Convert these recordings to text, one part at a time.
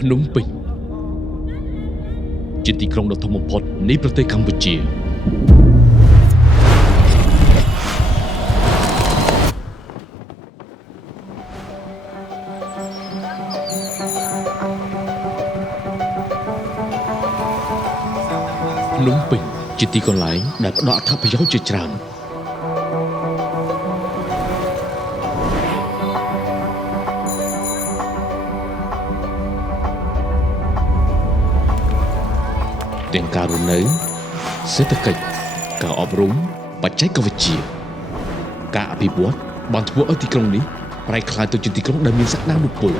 ភ្នំពេញជាទីក្រុងដ៏ធំបំផុតនៃប្រទេសកម្ពុជាភ្នំពេញជាទីកន្លែងដែលផ្ដល់អត្ថប្រយោជន៍ជាច្រើនទាំងការរស់នៅសេដ្ឋកិច្ចការអប់រំបច្ចេកវិទ្យាការអភិវឌ្ឍបានធ្វើឲ្យទីក្រុងនេះប្រែក្លាយទៅជាទីក្រុងដែលមានសក្តានុពល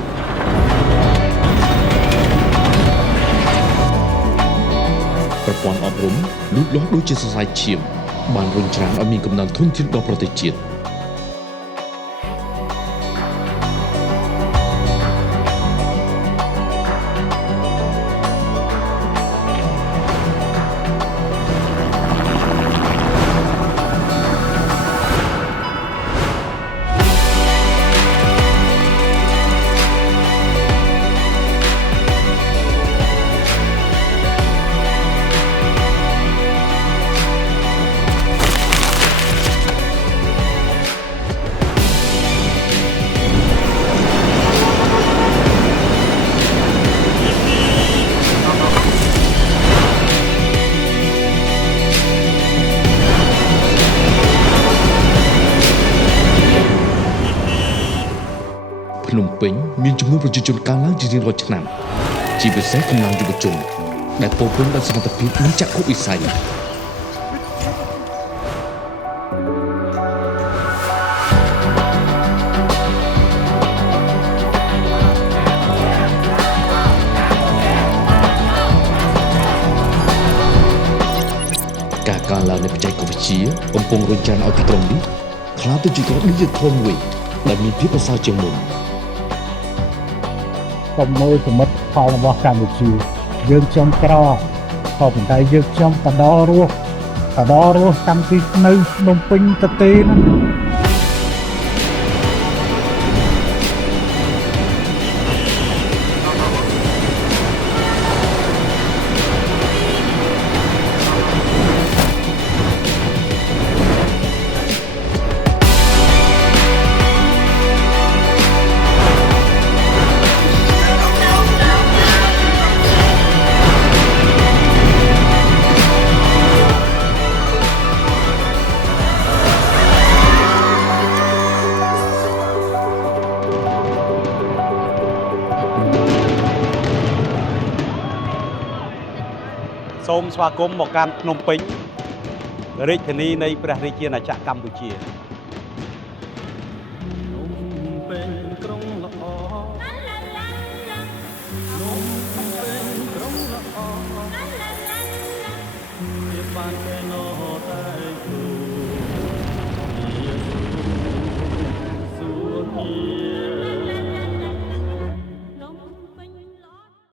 ប្រព័ន្ធអប់រំលូតលាស់ដូចជាសរសៃឈាមបានរុញច្រានឲ្យមានកំណើនធនធានដល់ប្រទេសជាតិភ្នំពេញមានចំនួនប្រជាជនកើនឡើងជារៀងរាល់ឆ្នាំជាពិសេសកម្លាំងយុវជនដែលពោរពេញដោយសមត្ថភាពនិងចក្ខុវិស័យការកើនឡើងនៃបច្ចេកវិទ្យាកំពុងរុញច្រានឲ្យទីក្រុងនេះក្លាយទៅជាក្រុង Digital មួយដែលមានភាពប្រសើរជាងមុនកុំមើលសមិទ្ធផលរបស់កម្ពុជាយើងខ្ញុំក្រក៏ប៉ុន្តែយើងខ្ញុំបដរស់តាំងពីនៅភ្នំពេញទៅទេណាសូមស្វាគមន៍មកកាន់ភ្នំពេញរាជធានីនៃព្រះរាជាណាចក្រកម្ពុជាភ្នំពេញក្រុងល្អភ្នំពេញក្រុងល្អវាបាន